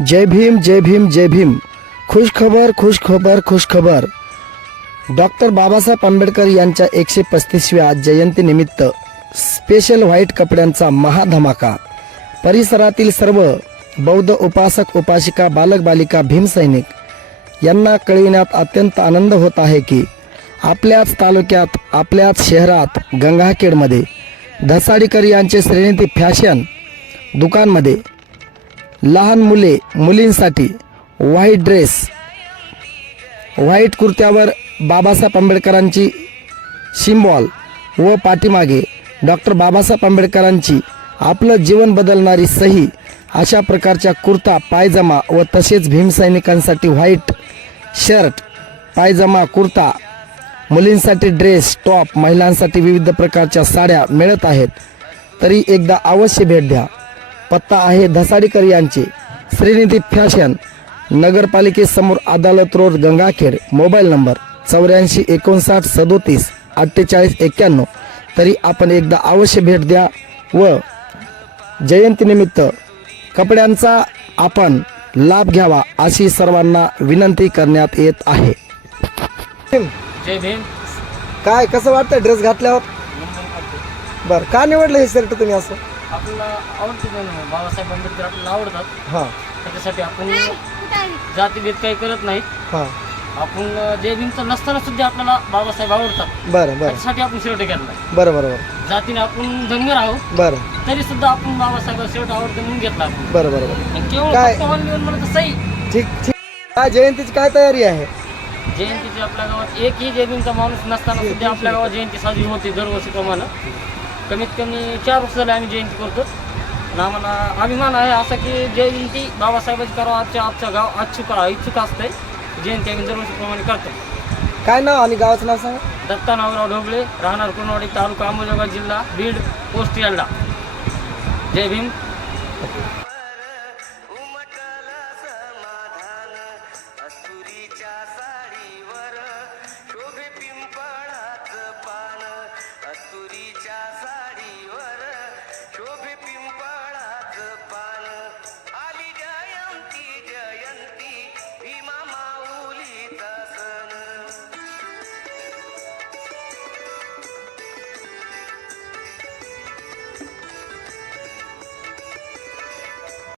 जय भीम जय भीम जय भीम। खुश खबर खुश खबर खुश खबर। डॉक्टर बाबासाहेब आंबेडकर यांच्या 135व्या जयंतीनिमित्त स्पेशल व्हाईट कपड्यांचा महाधमाका। परिसरातील सर्व बौद्ध उपासक उपासिका बालक बालिका भीमसैनिक यांना कळविण्यात अत्यंत आनंद होत आहे की आपल्याच तालुक्यात आपल्याच शहरात गंगाखेडमध्ये धसाडीकर यांचे श्रीनिधी फॅशन दुकानमध्ये लहान मुले मुलींसाठी व्हाईट ड्रेस व्हाईट कुर्त्यावर बाबासाहेब आंबेडकरांची सिम्बॉल व पाठीमागे डॉक्टर बाबासाहेब आंबेडकरांची आपलं जीवन बदलणारी सही अशा प्रकारच्या कुर्ता पायजमा व तसेच भीमसैनिकांसाठी व्हाईट शर्ट पायजमा कुर्ता मुलींसाठी ड्रेस टॉप महिलांसाठी विविध प्रकारच्या साड्या मिळत आहेत। तरी एकदा अवश्य भेट द्या। पत्ता आहे धसाडीकर यांचे श्रीनिधी फॅशन नगरपालिकेसमोर Adalat road Gangakhed. Mobile number 84 59 37 48 91। तरी आपण एकदा अवश्य भेट द्या व जयंतीनिमित्त कपड्यांचा आपण लाभ घ्यावा अशी सर्वांना विनंती करण्यात येत आहे। जय भीम। काय कसं वाटतं ड्रेस घातल्यावर? बर, का निवडलं हे शर्ट तुम्ही असं? आपल्याला आवडते बाबासाहेब आंबेडकर आपल्याला आवडतात। हां त्याच्यासाठी आपण जातीभेद काही करत नाही। हां आपण जय भीमचं नसताना सुद्धा आपल्याला बाबासाहेब आवडतात। बरं बरं त्याच्यासाठी आपण शर्ट घेतला। बरं बरं बरं जातीने आपण धनगर आहोत बरं तरी सुद्धा आपण बाबासाहेब शर्ट आवडते म्हणून घेतला आपण। बरं बरं बरं केवळ काय? फक्त one लिहून म्हणत सही। ठीक ठीक। काय जयंतीची काय तयारी आहे? जयंतीची आपल्या गावात एकही जय भीमचा माणूस नसताना सुद्धा आपल्या गावात जयंती साजरी होते दरवर्षीप्रमाणे। कमीत कमी 4 वर्ष झाले आम्ही जयंती करतो आणि आम्हाला अभिमान आहे असा की जयंती बाबासाहेबांची करावं। आजचं गाव इच्छुक असतंय जयंती आम्ही दरवर्षीप्रमाणे करतो। काय नाव आणि गावाचं नाव सांगा? दत्ता नावराव ढोबळे, राहणार कुणवाडी, तालुका अंबेजोगाई, जिल्हा बीड, पोस्ट यार्डला। जय भीम।